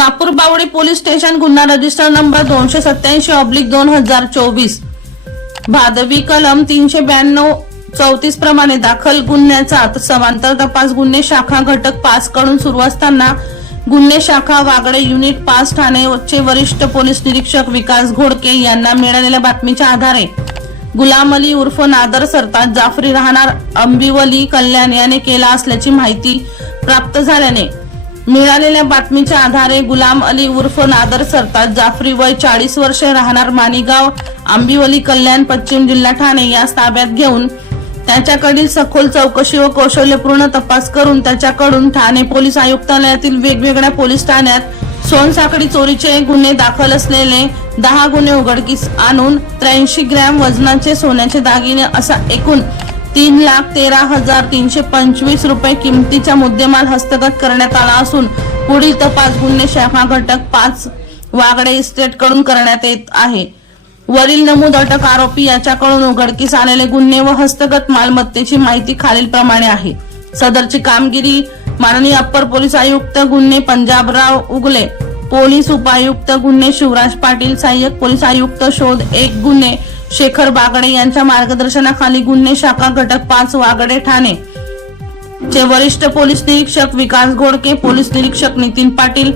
Kapurbawdi police station गुन्हा register number दोनशे सत्याऐंशी ऑब्लिक दोन हजार चोवीस. भादवी कलम तीनशे ब्याण्णव चौतीस प्रमाणे दाखल गुन्ह्याचा समांतर तपास गुन्हे शाखा घटक पाच कडून सुरू असताना गुन्हे शाखा वागडे युनिट पाच ठाणेचे वरिष्ठ पोलीस निरीक्षक विकास घोडके यांना मिळालेल्या बातमीच्या आधारे गुलाम अली उर्फ नादर सरताज जाफरी राहणार अंबिवली कल्याण याने केला असल्याची माहिती प्राप्त झाल्याने मिळालेल्या बातमीच्या आधारे गुलाम अली उर्फ नादर सरताज जाफरी वय चाळीस वर्षे राहणार माणिगाव आंबिवली कल्याण पश्चिम जिल्हा ठाणे या ताब्यात घेऊन त्याच्याकडील सखोल चौकशी व कौशल्यपूर्ण तपास करून त्याच्याकडून ठाणे पोलीस आयुक्तालयातील वेगवेगळ्या पोलीस ठाण्यात सोनसाखळी चोरीचे गुन्हे दाखल असलेले दहा गुन्हे उघडकीस आणून त्र्याऐंशी ग्रॅम वजनाचे सोन्याचे दागिने असा एकूण तीन लाख तेरा हजार तीनशे पंचवीस रुपये किमतीचा मुद्देमाल हस्तगत करण्यात आला असून पुढील तपास गुन्हे शाखा घटक पाच वागडे इस्टेटकडून करण्यात येत आहे. वरील नमूद अटक आरोपी याच्याकडून उघडकीस आलेले गुन्हे व हस्तगत मालमत्तेची माहिती खालीलप्रमाणे आहे. सदरची कामगिरी माननीय अप्पर पोलीस आयुक्त गुन्हे पंजाबराव उगले पोलीस उपायुक्त गुन्हे शिवराज पाटील सहाय्यक पोलीस आयुक्त शोध एक गुन्हे शेखर बागडे यांच्या मार्गदर्शनाखाली गुन्हे शाखा घटक पाच वागडे ठाणे. चे वरिष्ठ पोलीस निरीक्षक विकास घोडके पोलीस निरीक्षक नितीन पाटील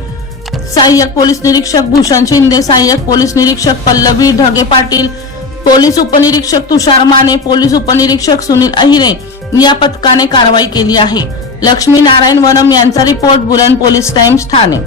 सहाय्यक पोलीस निरीक्षक भूषण शिंदे सहाय्यक पोलीस निरीक्षक पल्लवी ढगे पाटील पोलीस उपनिरीक्षक तुषार माने पोलीस उपनिरीक्षक सुनील अहिरे या पथकाने कारवाई केली आहे. लक्ष्मी नारायण वनम यांचा रिपोर्ट बुलंद पोलीस टाइम्स ठाणे.